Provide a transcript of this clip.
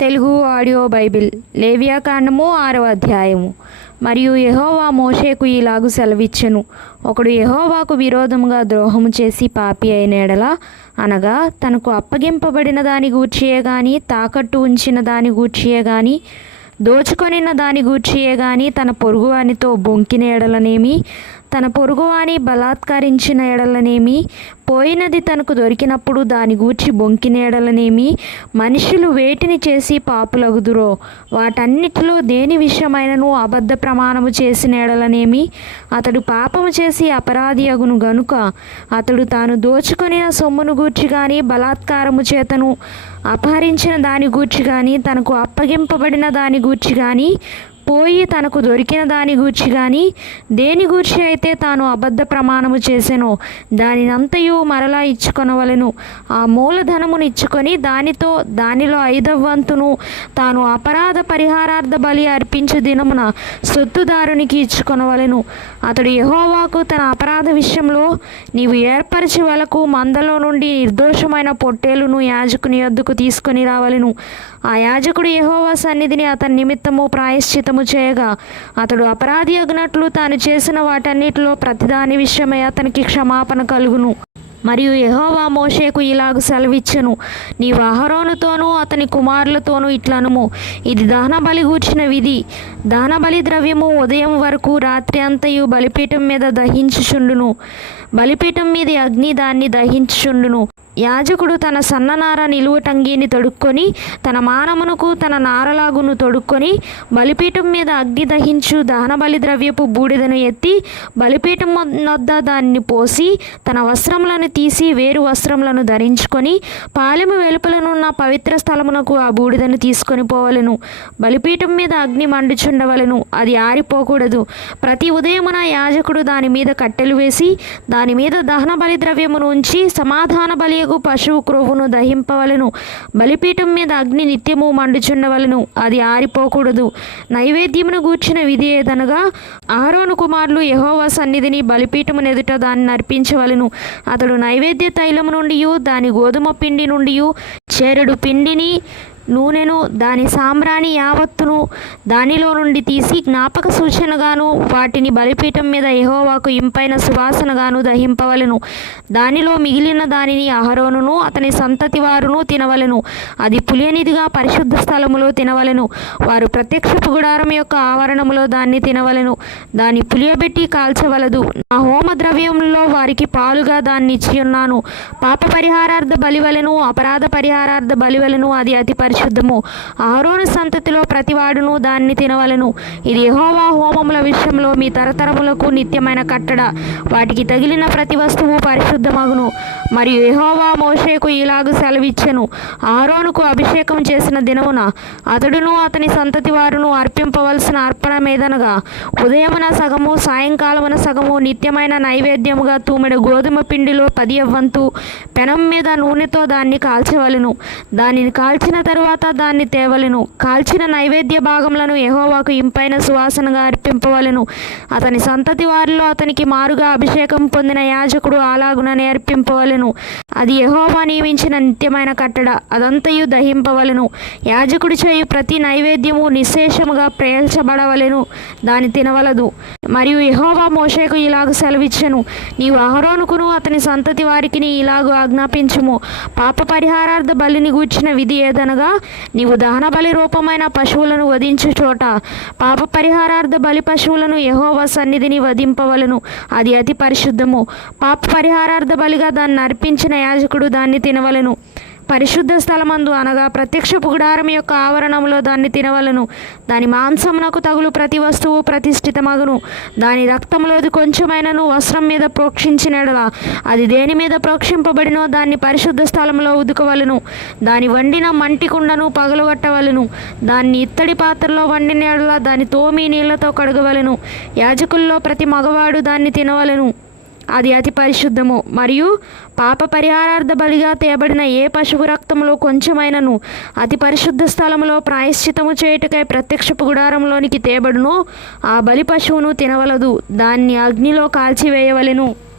Telugu audio Bible లేవియాకాండము ఆరవ అధ్యాయము. మరియు యహోవా మోషేకు ఇలాగు సెలవిచ్చెను. ఒకడు యహోవాకు విరోధముగా ద్రోహము చేసి పాపి అయిన ఎడల అనగా తనకు అప్పగింపబడిన దాని గూర్చియే గాని తాకట్టు ఉంచిన దాని గూర్చియే గాని దోచుకొనిన దాని గూర్చియే గాని తన పొరుగువానితో బొంకిన ఎడలనేమి తన పొరుగువాని బలాత్కరించిన ఎడలనేమి పోయినది తనకు దొరికినప్పుడు దాని గూర్చి బొంకిన ఎడలనేమి మనుషులు వేటిని చేసి పాపులగుదురో వాటన్నిటిలో దేని విషయమైనను అబద్ధ ప్రమాణము చేసిన ఎడలనేమి అతడు పాపము చేసి అపరాధి అగును గనుక అతడు తాను దోచుకొనిన సొమ్మును గూర్చి కానీ బలాత్కారము చేతను అపహరించిన దాని గూర్చి కానీ తనకు అప్పగింపబడిన దాని గూర్చి కానీ పోయి తనకు దొరికిన దాని గూర్చి కానీ దేని గూర్చి అయితే తాను అబద్ధ ప్రమాణము చేసెనో దానినంతయు మరలా ఇచ్చుకొనవలెను. ఆ మూలధనమును ఇచ్చుకొని దానితో దానిలో ఐదవంతును తాను అపరాధ పరిహారార్థ బలి అర్పించు దినమున సొత్తుదారునికి ఇచ్చుకొనవలెను. అతడు యహోవాకు తన అపరాధ విషయంలో నీవు ఏర్పరిచి వలకు మందలో నుండి నిర్దోషమైన పొట్టేలును యాజకుని యొద్దకు తీసుకొని రావలెను. ఆ యాజకుడు యహోవా సన్నిధిని అతని నిమిత్తము ప్రాయశ్చితము చేయగా అతడు అపరాధి అగినట్లు తాను చేసిన వాటన్నిటిలో ప్రతిదాని విషయమై అతనికి క్షమాపణ కలుగును. మరియు యహోవా మోషేకు ఇలాగ సెలవిచ్చెను. నీ అహరోనుతోనూ అతని కుమారులతోనూ ఇట్లనుము. ఇది దహన బలి గూర్చిన విధి. దహన బలి ద్రవ్యము ఉదయం వరకు రాత్రి అంతయు బలిపీఠం మీద దహించుచుండును. బలిపీఠం మీద అగ్ని దాన్ని దహించుచుండును. యాజకుడు తన సన్ననార నిలువటంగిని తొడుక్కొని తన మానమునకు తన నారలాగును తొడుక్కొని బలిపీఠం మీద అగ్ని దహించు దహన బలి ద్రవ్యపు బూడిదను ఎత్తి బలిపీఠం వద్ద దాన్ని పోసి తన వస్త్రములను తీసి వేరు వస్త్రములను ధరించుకొని పాలెము వెలుపలనున్న పవిత్ర స్థలమునకు ఆ బూడిదను తీసుకొని పోవలెను. బలిపీఠం మీద అగ్ని మండుచుండవలెను. అది ఆరిపోకూడదు. ప్రతి ఉదయమున యాజకుడు దాని మీద కట్టెలు వేసి దాని మీద దహన బలి ద్రవ్యమును ఉంచి సమాధాన బలి బలియగు పశువు క్రొవ్వును దహింపవలెను. బలిపీఠం మీద అగ్ని నిత్యము మండుచుండవలను. అది ఆరిపోకూడదు. నైవేద్యమును గూర్చిన విధి ఏదనగా అహరోను కుమారులు యహోవా సన్నిధిని బలిపీఠము ఎదుట దాన్ని నర్పించవలెను. అతడు నైవేద్య తైలము నుండి దాని గోధుమ పిండి నుండి చేరుడు పిండిని నూనెను దాని సాంబ్రాణి యావత్తును దానిలో నుండి తీసి జ్ఞాపక సూచనగాను వాటిని బలిపీఠం మీద యహోవాకు ఇంపైన సువాసనగాను దహింపవలెను. దానిలో మిగిలిన దానిని అహరోనును అతని సంతతి వారును తినవలెను. అది పులియనిదిగా పరిశుద్ధ స్థలములో తినవలెను. వారు ప్రత్యక్ష గుడారం యొక్క ఆవరణములో దాన్ని తినవలెను. దాన్ని పులియబెట్టి కాల్చవలదు. నా హోమ ద్రవ్యంలో వారికి పాలుగా దాన్ని ఇచ్చి ఉన్నాను పాప పరిహారార్థ బలివలను అపరాధ పరిహారార్థ బలివలను అది అతి పరిశుద్ధము. ఆరోను సంతతిలో ప్రతివాడును దాన్ని తినవలెను. ఇది యెహోవా హోమముల విషయంలో మీ తరతరములకు నిత్యమైన కట్టడ. వాటికి తగిలిన ప్రతి వస్తువు పరిశుద్ధమగును. మరియు యహోవా మోషేకు ఇలాగు సెలవిచ్చెను. ఆరోనుకు అభిషేకం చేసిన దినమున అతడును అతని సంతతి వారును అర్పింపవలసిన అర్పణ మీదనగా ఉదయమున సగము సాయంకాలమున సగము నిత్యమైన నైవేద్యముగా తూమెడు గోధుమ పిండిలో పది అవ్వంతు పెనం మీద నూనెతో దాన్ని కాల్చవలెను. దానిని కాల్చిన తరువాత తరువాత దాన్ని తేవలెను. కాల్చిన నైవేద్య భాగములను యహోవాకు ఇంపైన సువాసనగా అర్పింపవలెను. అతని సంతతి వారిలో అతనికి మారుగా అభిషేకం పొందిన యాజకుడు అలాగునని నేర్పింపవలెను. అది యహోవా నియమించిన నిత్యమైన కట్టడ. అదంతయు దహింపవలెను. యాజకుడు చేయు ప్రతి నైవేద్యము నిశ్శేషముగా ప్రేల్చబడవలెను దాని తినవలదు. మరియు యహోవా మోషేకు ఇలాగ సెలవిచ్చెను. నీవు అహరోనుకును అతని సంతతి వారికి ఇలాగూ ఆజ్ఞాపించుము. పాప పరిహారార్థ బలిని గూర్చిన విధి ఏదనగా నీవు దహన బలి రూపమైన పశువులను వధించు చోట. పాప పరిహారార్థ బలి పశువులను యహోవ సన్నిధిని వధింపవలను. అది అతి పరిశుద్ధము. పాప పరిహారార్థ బలిగా దాన్ని అర్పించిన యాజకుడు దాన్ని తినవలెను. పరిశుద్ధ స్థలమందు అనగా ప్రత్యక్ష గుడారం యొక్క ఆవరణంలో దాన్ని తినవలను. దాని మాంసమునకు తగులు ప్రతి వస్తువు ప్రతిష్ఠితమగును. దాని రక్తంలోది కొంచెమైనను వస్త్రం మీద ప్రోక్షించినడలా. అది దేని మీద ప్రోక్షింపబడినో దాన్ని పరిశుద్ధ స్థలంలో ఉదుకవలను. దాని వండిన మంటి కుండను పగలగొట్టవలను. దాన్ని ఇత్తడి పాత్రలో వండిన దాని తోమి నీళ్ళతో కడగవలను. యాజకుల్లో ప్రతి మగవాడు దాన్ని తినవలను. అది అతి పరిశుద్ధము. మరియు పాప పరిహారార్థ బలిగా తేబడిన ఏ పశువు రక్తములో కొంచెమైనను అతి పరిశుద్ధ స్థలములో ప్రాయశ్చితము చేయుటకై ప్రత్యక్షపు గుడారంలోనికి తేబడును ఆ బలి పశువును తినవలదు. దాన్ని అగ్నిలో కాల్చివేయవలెను.